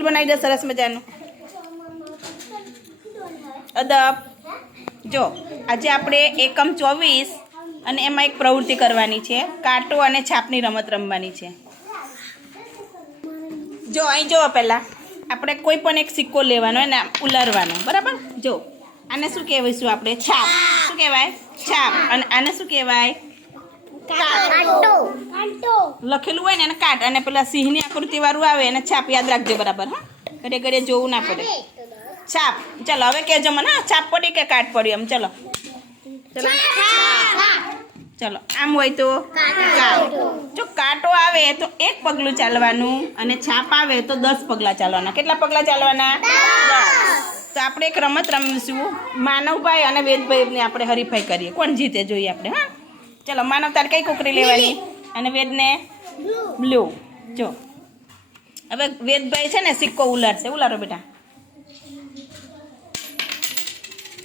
બનાવી દે, સરસ મજાનું. અદબ. જો, આજે આપણે એકમ ચોવીસ અને એમાં એક પ્રવૃત્તિ કરવાની છે. કાંટો અને છાપની રમત રમવાની છે. જો, અહીં જુઓ પહેલાં. આપણે કોઈ પણ એક સિક્કો લેવાનો આમ ઉલારવાનો. બરાબર? જો, આને શું કહેવાયશું આપણે? છાપ. શું કહેવાય? છાપ. અને આને શું કહેવાય? લખેલું હોય ને એને કાટ અને પેલા સિંહની આકૃતિ વાળું આવે એને છાપ યાદ રાખજો બરાબર, હા? ઘડે ઘડે જોવું ના પડે. છાપ. ચાલો, હવે કહેજો મને છાપ પડી કે કાટ પડ્યું એમ? ચલો. ચલો. આમ હોય તો જો કાંટો આવે તો એક પગલું ચાલવાનું અને છાપ આવે તો દસ પગલાં ચાલવાના. કેટલા પગલાં ચાલવાના? તો આપણે એક રમત રમીશું. માનવભાઈ અને વેદભાઈની આપણે હરીફાઈ કરીએ. કોણ જીતે જોઈએ આપણે, હા? ચલો માનવ તારે કઈ કુકરી લેવાની? અને વેદને? બ્લુ. જો. હવે વેદભાઈ છે ને સિક્કો ઉલાડશે ઉલાડો બેટા.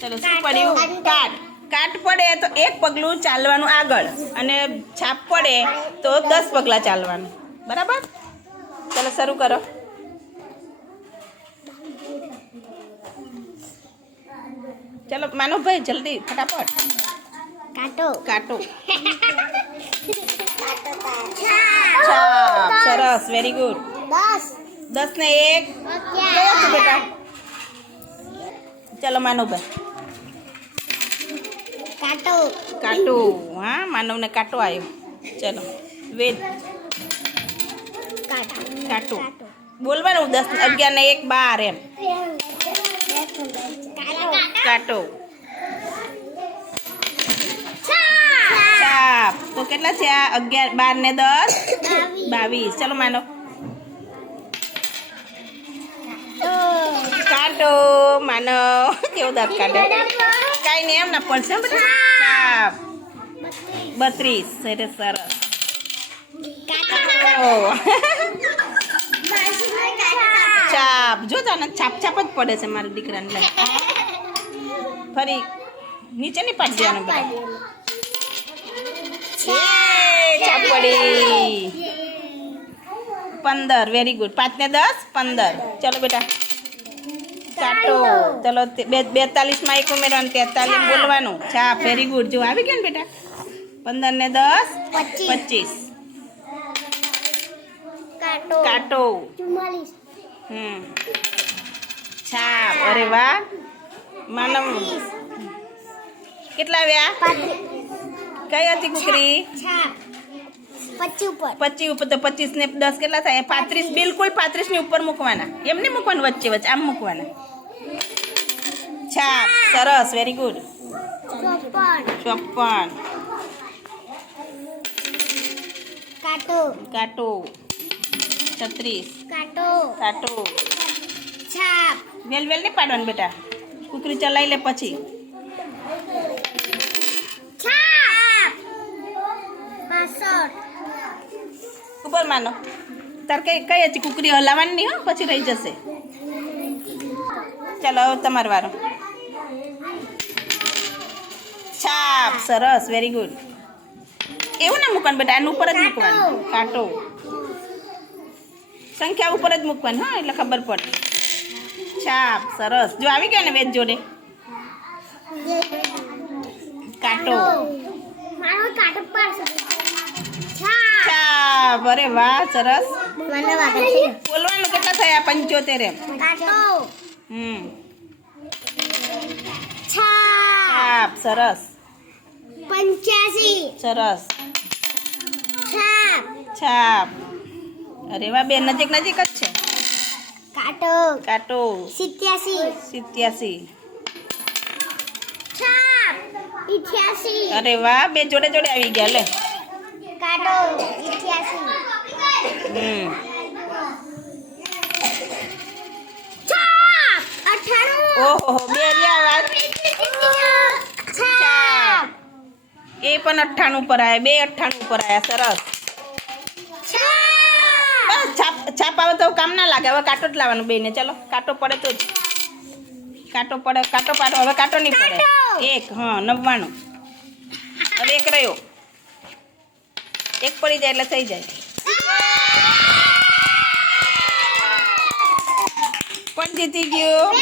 ચલો શું પડ્યું? કાટ. કાટ પડે તો એક પગલું ચાલવાનું આગળ અને છાપ પડે તો દસ પગલાં ચાલવાનું. બરાબર? ચલો શરૂ કરો. ચલો માનવભાઈ જલ્દી ફટાફટ. કાંટો. કાટો. સરસ વેરી ગુડ દસ. દસ ને એક. બેટા ચલો માનવભાઈ. કાટો. કાટો. હા માનવને કાટો આવ્યો ચલો વેદ. કાંટો. કાટો બોલવાનું દસ અગિયાર ને એક બાર એમ. કાટો. છાપ તો કેટલા છે આ? અગિયાર બાર ને દસ? બાવીસ. ચલો માનો. કાંટો માનો. કેવો દાંત કાઢે કાંઈ નહીં એમ ના પડશે છાપ બત્રીસ. સરસ સરસ. છાપ જો ને છાપ છાપ જ પડે છે મારા દીકરાને લઈ ફરી નીચે નહીં પાડી દેવાનું બધા. પડી પંદર. વેરી ગુડ પાંચ ને દસ પંદર. ચલો બેટા. કાટો ચલો બેતાલીસમાં એક ઉમેરવાનું તેતાલીસ બોલવાનું. છાપ વેરી ગુડ જો આવી ગયો ને બેટા? પંદર ને દસ પચીસ. કાટો. હમ. છાપ. અરે વાહ. માનવ. કેટલા આવ્યા? કઈ હતી કુકરી? છાપ. પચી ઉપર. પચીસ ઉપર તો પચીસ ને દસ કેટલા થાય? પાંત્રીસ. બિલકુલ પાંત્રીસની ઉપર મૂકવાના. એમ નહીં મૂકવાનું વચ્ચે વચ્ચે આમ મૂકવાના. છાપ. સરસ. વેરી ગુડ ચોપન. કાટો. કાટો. છત્રીસ. કાટો. કાટો. છાપ. વેલ વેલ નહીં પાડવાનું બેટા. કુકરી ચલાવી લે પછી છાપ પાસઠ માનો. તાર કઈ કઈ હતી કુકરી હલાવવાની હો પછી રહી જશે. ચાલો હવે તમારો વારો. છાપ સરસ વેરી ગુડ એવું ના મૂકવાનું બેટા આનું ઉપર જ મૂકવાનું. કાંટો. સંખ્યા ઉપર જ મૂકવાની હા એટલે ખબર પડે. છાપ સરસ. જો આવી ગયો ને વેદ જોડે. કાંટો. કાંટો છાપ અરે વાહ સરસ. બોલવાનું કેટલા થયા? પંચોતેર એમ. હમ. છાપ. સરસ. પંચ્યાસી. સરસ. છાપ. છાપ. અરે વાહ બે નજીક નજીક જ છે. કાટો. કાટો. સિત્યાસી. સિત્યાસી. છાપ. ઇઠ્યાસી. અરે વાહ બે જોડે જોડે આવી ગયા લે. કાંટો ઇઠ્યાસી ઓહો બે રહ્યા એ પણ અઠ્ઠાણું પર આવ્યા બે અઠ્ઠાણું પર આવ્યા સરસ. છાપ! બસ છાપ છાપ આવે તો કામ ના લાગે હવે કાંટો જ લાવવાનું બેને ચાલો કાંટો પડે તો જ. કાંટો પડે કાંટો પાડો હવે કાંટો નહીં પડે. એક હા નવ્વાણું. હવે એક રહ્યો. એક પડી જાય એટલે થઈ જાય. કોણ જીતી ગયું?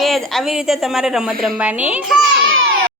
વેદ આવી રીતે તમારે રમત રમવાની.